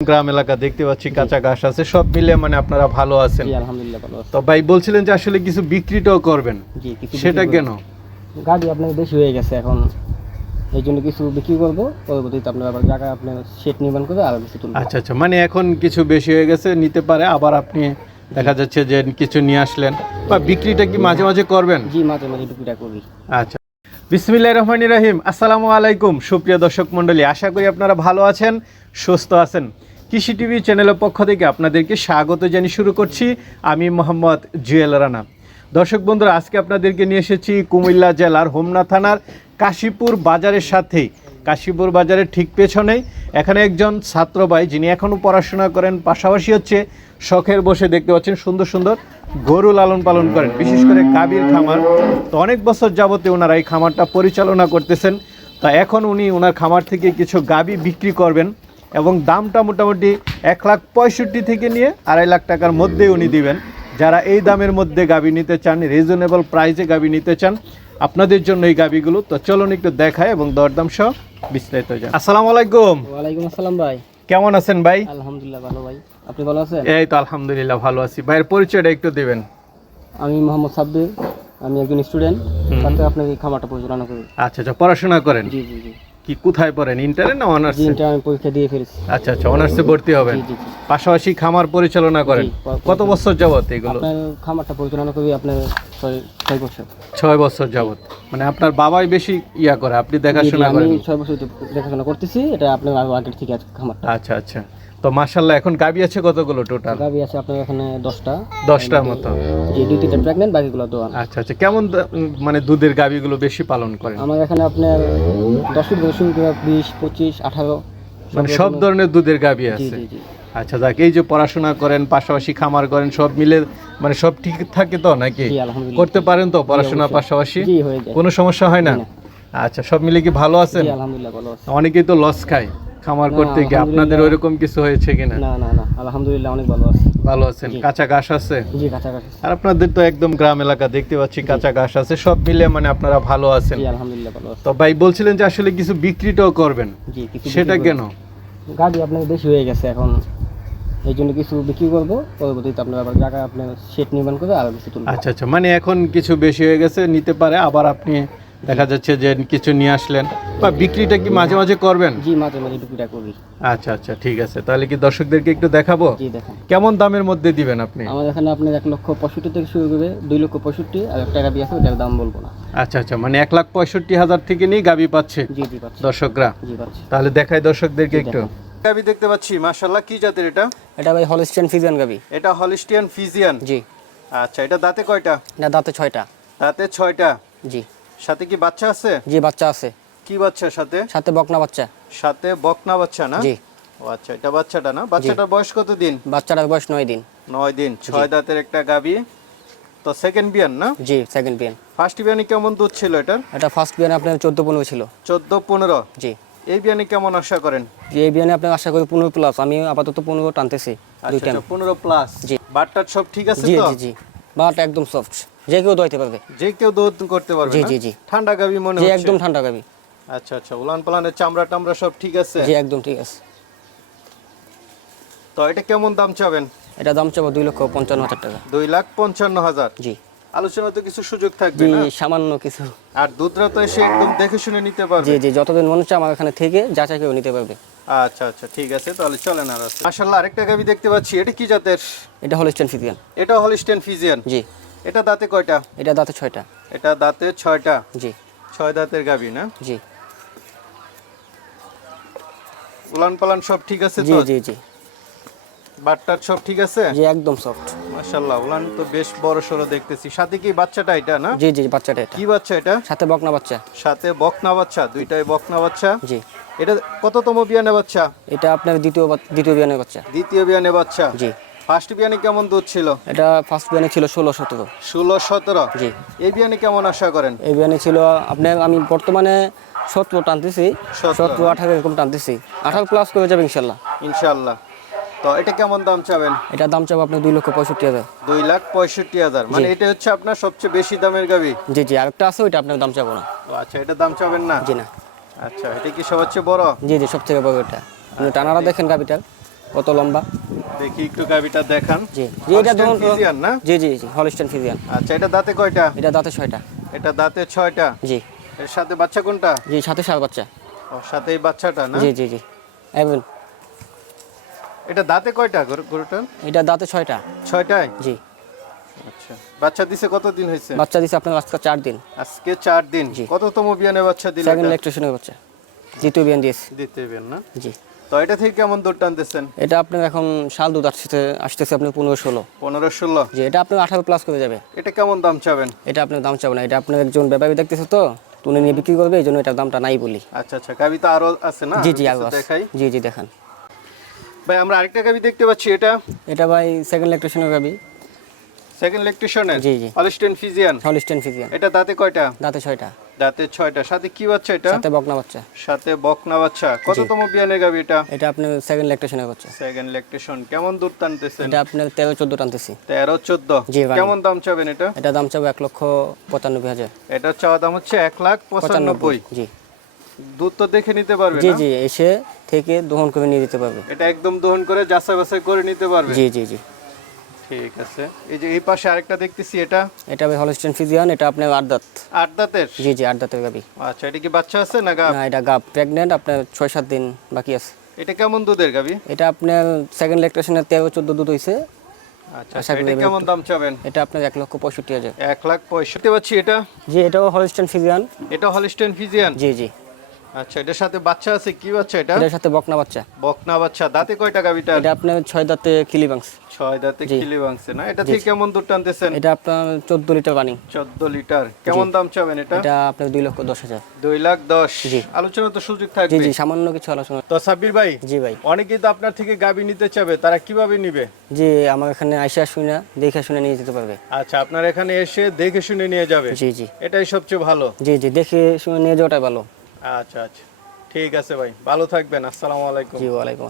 গ্রাম এলাকা দেখতে পাচ্ছি কাঁচা ঘাস আছে সব মিলে মানে আপনারা ভালো আছেন। আলহামদুলিল্লাহ ভালো তো ভাই বলছিলেন যে আসলে কিছু বিক্রিটাও করবেন। সেটা কেন? গাড়ি আপনার বেশি হয়ে গেছে এখন এই জন্য কিছু বিক্রি করব পরবর্তীতে আপনার আবার আপনার নির্মাণ করে আরও কিছু আচ্ছা আচ্ছা মানে এখন কিছু বেশি হয়ে গেছে নিতে পারে আবার আপনি দেখা যাচ্ছে যে কিছু নিয়ে আসলেন। বা বিক্রিটা কি মাঝে মাঝে করবেন? জি মাঝে মাঝে বিক্রিটা করি। আচ্ছা বিসমিল্লাহ রহমান রাহিম। আসসালামু আলাইকুম, সুপ্রিয় দর্শক মণ্ডলী। আশা করি আপনারা ভালো আছেন, সুস্থ আছেন। কৃষি টিভি চ্যানেলের পক্ষ থেকে আপনাদেরকে স্বাগত জানিয়ে শুরু করছি আমি মোহাম্মদ জুয়েল রানা। দর্শক বন্ধুরা, আজকে আপনাদেরকে নিয়ে এসেছি কুমিল্লা জেলার হোমনা থানার কাশীপুর বাজারের সাথেই কাশীপুর বাজারের ঠিক পেছনেই এখানে একজন ছাত্র ভাই যিনি এখনও পড়াশোনা করেন, পাশাপাশি হচ্ছে শখের বসে দেখতে পাচ্ছেন সুন্দর সুন্দর গরু লালন পালন করেন, বিশেষ করে কাবির খামার। তো অনেক বছর যাবতে ওনারা এই খামারটা পরিচালনা করতেছেন। তা এখন উনি ওনার খামার থেকে কিছু গাবি বিক্রি করবেন এবং দামটা মোটামুটি এক লাখ পঁয়ষট্টি থেকে নিয়ে আড়াই লাখ টাকার মধ্যেই উনি দিবেন। যারা এই দামের মধ্যে গাবি নিতে চান রিজনেবল প্রাইসে গাবি নিতে চান আপনাদের জন্য এই গাভীগুলো। তো চলুন একটু দেখায় এবং দরদাম সহ বিস্তারিত যান আসসালামু আলাইকুম। ওয়ালাইকুম আসসালাম ভাই। কেমন আছেন ভাই? আলহামদুলিল্লাহ ভালো ভাই। আপনি ভালো আছেন? এই তো আলহামদুলিল্লাহ ভালো আছি। ভাইয়ের পরিচয়টা একটু দিবেন। আমি মোহাম্মদ সাব্বির। আমি একজন স্টুডেন্ট। তাতে আপনার এই খামারটা পরিচালনা করি। আচ্ছা আচ্ছা পড়াশোনা করেন? জি জি জি। কি কোথায় পড়েন? ইন্টারে না অনার্স? জি ইন্টার আমি পরীক্ষা দিয়ে ফেলেছি। আচ্ছা আচ্ছা অনার্সে ভর্তি হবেন। পাশাপাশি খামার পরিচালনা করেন। কত বছর যাবত এগুলো? আপনার খামারটা পরিচালনা করি আপনার ছয় বছর। ছয় বছর যাবত মানে আপনার বাবাই বেশি ইয়া করে আপনি দেখাশোনা করেন ছয় বছর দেখাশোনা করতেছি এটা আপনার আগের থেকে খামারটা। আচ্ছা আচ্ছা। তো মার্শাল্লাহ এখন গাবি আছে কতগুলো টোটাল গাভি আছে আপনার এখানে দশটা। দশটার মতো। জি দুই তিনটা প্রেগনেন্ট বাকিগুলো দোয়ান আচ্ছা আচ্ছা। কেমন মানে দুধের গাবিগুলো বেশি পালন করেন? আমার এখানে আপনার দশ করে বিশ পঁচিশ আঠারো মানে সব ধরনের দুধের গাবি আছে। জি জি। আচ্ছা যাক এই যে পড়াশোনা করেন পাশাপাশি খামার করেন সব মিলে মানে সব ঠিক থাকে তো নাকি? করতে পারেন তো পড়াশোনার পাশাপাশি? কোনো সমস্যা হয় না। আচ্ছা সব মিলে কি ভালো আছেন? অনেকেই তো লস খায় খামার করতে গিয়ে। আপনাদের। ওইরকম কিছু হয়েছে কিনা? না না না আলহামদুলিল্লাহ অনেক ভালো আছে। ভালো আছেন? কাঁচা ঘাস আছে? জি কাছাকাছি আর আপনাদের তো একদম গ্রাম এলাকা দেখতে পাচ্ছি কাঁচা ঘাস আছে সব মিলে মানে আপনারা ভালো আছেন। জি আলহামদুলিল্লাহ ভালো তো ভাই বলছিলেন যে আসলে কিছু বিক্রিটাও করবেন। জি সেটা কেন। গাড়ি আপনার বেশি হয়ে গেছে এখন। এই জন্য কিছু বিক্রি করব, পরবর্তীতে আপনার আবার জায়গায় আপনার সেট নির্মাণ করে আর কিছু আচ্ছা আচ্ছা। মানে এখন কিছু বেশি হয়ে গেছে, নিতে পারে, আবার আপনি দেখা যাচ্ছে যে কিছু নিয়ে আসলেন। বা বিক্রিটা কি মাঝে মাঝে করবেন? জি মাঝে মাঝে বিক্রিটা করি। আচ্ছা আচ্ছা ঠিক আছে। তাহলে কি দর্শকদেরকে একটু দেখাবো? জি দেখেন। কেমন দামের মধ্যে দিবেন আপনি? আমার এখানে আপনার এক লক্ষ পঁয়ষট্টি থেকে শুরু করে দুই লক্ষ পঁয়ষট্টি আর একটা গাড়ি আছে ওটার দাম বলব না। আচ্ছা আচ্ছা মানে এক লাখ পঁয়ষট্টি হাজার থেকে নিয়ে গাবি পাচ্ছে জি জি পাচ্ছি। দর্শকরা। জি পাচ্ছি। তাহলে দেখাই দর্শকদেরকে একটু। গাবি দেখতে পাচ্ছি মাশাল্লাহ কি জাতের এটা? এটা ভাই হলিস্টিয়ান ফিজিয়ান গাবি। এটা হলিস্টিয়ান ফিজিয়ান জি। আচ্ছা এটা দাঁতে কয়টা? না দাঁতে ছয়টা। দাঁতে ছয়টা। জি। সাথে কি বাচ্চা আছে? জি বাচ্চা আছে। কি বাচ্চা সাথে? সাথে বকনা বাচ্চা। সাথে বকনা বাচ্চা না? জি। ও আচ্ছা এটা বাচ্চাটা না? বাচ্চাটার বয়স কত দিন বাচ্চাটার বয়স নয় দিন। নয় দিন। ছয় দাঁতের একটা গাবি তো সেকেন্ড বিয়ান না? জি সেকেন্ড বিয়ান। ফার্স্ট বিয়ানে কেমন দুধ ছিল এটার? এটা ফার্স্ট বিয়ানে আপনার চোদ্দ পনেরো ছিল। চোদ্দ পনেরো? জি। এই বিয়ানে কেমন আশা করেন? যে এই বিয়ানে আপনার আশা করি পনেরো প্লাস আমি আপাতত পনেরো টানতেছি। দুই আচ্ছা টাইম আচ্ছা, পনেরো প্লাস জি। বাটটার সব ঠিক আছে তো? জি জি। জি বাট একদম সফট যে কেউ দইতে পারবে। যে কেউ দুধ করতে পারবে জি, না? জি, জি। ঠান্ডা গাবি মনে যে হচ্ছে। একদম ঠান্ডা গাবি। আচ্ছা আচ্ছা উলান পালানের চামড়া টামড়া সব ঠিক আছে? জি একদম ঠিক আছে। তো এটা কেমন দাম চাবেন? এটা দাম চাবো দুই লক্ষ পঞ্চান্ন হাজার টাকা। দুই লাখ পঞ্চান্ন হাজার? জি। আলোচনা তো কিছু সুযোগ থাকবে জি না? সামান্য কিছু। আর দুধরা তো এসে একদম দেখে শুনে নিতে পারবে। জি জি যতদিন মনে হচ্ছে আমার এখানে থেকে যাচাই কেউ নিতে পারবে। আচ্ছা আচ্ছা ঠিক আছে তাহলে চলেন আর মাশাল্লাহ আরেকটা গাবি দেখতে পাচ্ছি এটা কি জাতের? এটা হল স্টেন ফিজিয়ান। এটা হলিস্টেন ফিজিয়ান। জি। এটা দাঁতে কয়টা? এটা দাঁতে ছয়টা। এটা দাঁতে ছয়টা? জি। ছয় দাঁতের গাবি না? জি। উলান পালান সব ঠিক আছে তো? জি জি। বাটটার সব ঠিক আছে? জি একদম সফট মাশাল্লাহ উলান তো বেশ বড় সড়ো দেখতেছি। সাথে কি বাচ্চাটা এটা না? জি জি বাচ্চাটা এটা। কি বাচ্চা এটা? সাথে বকনা বাচ্চা। সাথে বকনা বাচ্চা দুইটাই বকনা বাচ্চা। জি। এটা কততম বিয়ানে বাচ্চা? এটা আপনার দ্বিতীয় দ্বিতীয় বিয়ানের বাচ্চা। দ্বিতীয় বিয়ানে বাচ্চা? জি। ফার্স্ট বিয়ানে কেমন দুধ ছিল? এটা ফার্স্ট বিয়ানে ছিল ষোলো সতেরো। ষোলো সতেরো? জি। এই বিয়ানে কেমন আশা করেন? এই বিয়ানে ছিল আপনার আমি বর্তমানে সতেরো টানতেছি সতেরো। আঠারো এরকম টানতেছি। আঠারো প্লাস করে যাবে ইনশাল্লাহ। ইনশাল্লাহ। তো এটা কেমন দাম চাবেন? এটার দাম চাবো আপনার দুই লক্ষ পঁয়ষট্টি হাজার। দুই লাখ পঁয়ষট্টি হাজার। মানে এটা হচ্ছে আপনার সবচেয়ে বেশি দামের গাবি? জি জি আরেকটা আছে ওইটা আপনার দাম চাবো না। আচ্ছা এটা দাম চাবেন না? জি না। আচ্ছা এটা কি সবচেয়ে বড়? জি জি সব থেকে বড় এটা। আপনি টানারা দেখেন গাবিটার। কত লম্বা? দেখি একটু গাবিটা দেখান। জি জি এটা ধরুন Friesian না? জি জি জি হলিস্টান ফিজিয়ান আচ্ছা এটা দাঁতে কয়টা? এটা দাঁতে ছয়টা। এটা দাঁতে ছয়টা? জি। এর সাথে বাচ্চা কোনটা? জি সাথে সার বাচ্চা। ও সাথে এই বাচ্চাটা না? জি জি জি। এবং এটা দাঁতে কয়টা গরু- গরুটার? এটা দাঁতে ছয়টা। ছয়টায়? জি। আচ্ছা। বাচ্চা দিছে কতদিন হয়েছে? বাচ্চা দিচ্ছে আপনার আজকে চার দিন। আজকে চার দিন। কততম বিয়ানে বাচ্চা দিল সেকেন্ড ইলেকট্রিশিয়ানের বাচ্চা। দ্বিতীয় বিয়ান দিয়েছে। দিতে হইবেন না? জি। তো এটা থেকে কেমন দূর টানতেছেন? এটা আপনার এখন শাল দুধ আসতে আসতেছে আপনার পনেরো ষোলো। পনেরো ষোলো? জি এটা আপনার আঠারো প্লাস করে যাবে। এটা কেমন দাম চাবেন? এটা আপনার দাম চাবো না এটা আপনার একজন ব্যাপারী দেখতেছে তো তুলে নিয়ে বিক্রি করবে এই জন্য এটার দামটা নাই বলি। আচ্ছা আচ্ছা গাবি তো আরও আছে না? জি জি কিছু আরও আছে। দেখাই। জি জি দেখান। ভাই আমরা আরেকটা গাবি দেখতে পাচ্ছি এটা? এটা ভাই সেকেন্ড ইলেকট্রিশিয়ানের গাবি। সেকেন্ড ইলেকট্রিশিয়ানের জি, জি। অলিস্টেন ফিজিয়ান হলিস্টান ফিজিয়ান এটা দাঁতে কয়টা? দাঁতে ছয়টা। দাঁতে ছয়টা সাথে কি বাচ্চা এটা? সাথে বকনা বাচ্চা। সাথে বকনা বাচ্চা। কততম বিয়ানের গাবি এটা? এটা আপনার সেকেন্ড ইলেকট্রিশিয়ানের বাচ্চা। সেকেন্ড ইলেকট্রিশন কেমন দূর টানতেছেন? এটা আপনার তেরো চোদ্দ টানতেছি। তেরো চোদ্দ? জি, ভাই। কেমন দাম চাবেন এটা? এটা দাম চাবে এক লক্ষ পঁচানব্বই হাজার। এটা চাওয়া দাম হচ্ছে এক লাখ পঁচানব্বই। জি। দুধ তো দেখে নিতে পারবে জি জি এসে থেকে দহন করে নিয়ে যেতে পারবে। এটা একদম দহন করে যাচাই বাছাই করে নিতে পারবে? জি জি জি। ঠিক আছে। এই যে এই পাশে আরেকটা দেখতেছি এটা? এটা ভাই হলিস্টান ফিজিয়ান এটা আপনার আট দাঁত আট দাঁতের জি জি আট দাঁতের গাবি। আচ্ছা এটা কি বাচ্চা আছে না গাব? না এটা গাব। প্রেগনেন্ট আপনার ছয় সাত দিন বাকি আছে। এটা কেমন দুধের গাবি? এটা আপনার সেকেন্ড ইলেকট্রিশিয়ানের তেরো চোদ্দ দুধ হইছে। আচ্ছা এটা কেমন দাম চাবেন? এটা আপনার এক লক্ষ পঁয়ষট্টি হাজার। এক লাখ পঁয়ষট্টি পাচ্ছি এটা? জি এটাও হলিস্টান ফিজিয়ান এটা হলিস্টেন ফিজিয়ান জি জি। আচ্ছা এটার সাথে বাচ্চা আছে? কি বাচ্চা এটা? এটার সাথে বকনা বাচ্চা। বকনা বাচ্চা। দাঁতে কয়টা গাবিটা এটা? আপনার ছয় দাঁতে কিলিবাংস ছয় দাঁতে কিলি ভাঙছে না? এটা থেকে কেমন দুধ টানতেছেন? এটা আপনার চোদ্দ লিটার পানি। চোদ্দ লিটার। কেমন দাম চাবেন এটা? এটা আপনার দুই লক্ষ দশ হাজার। দুই লাখ দশ। জি। আলোচনা তো সুযোগ জি থাকবে। জি সামান্য কিছু আলোচনা। তো সাব্বির ভাই জি ভাই। অনেকেই তো আপনার থেকে গাবি নিতে চাবে তারা কীভাবে নিবে? জি আমার এখানে আইসা শুনে দেখে শুনে নিয়ে যেতে পারবে। আচ্ছা আপনার এখানে এসে দেখে শুনে নিয়ে যাবে। জি জি। এটাই সবচেয়ে ভালো। জি জি দেখে শুনে নিয়ে যাওয়াটাই ভালো। আচ্ছা আচ্ছা। ঠিক আছে ভাই ভালো থাকবেন আসসালামু আলাইকুম। জি ওয়ালাইকুম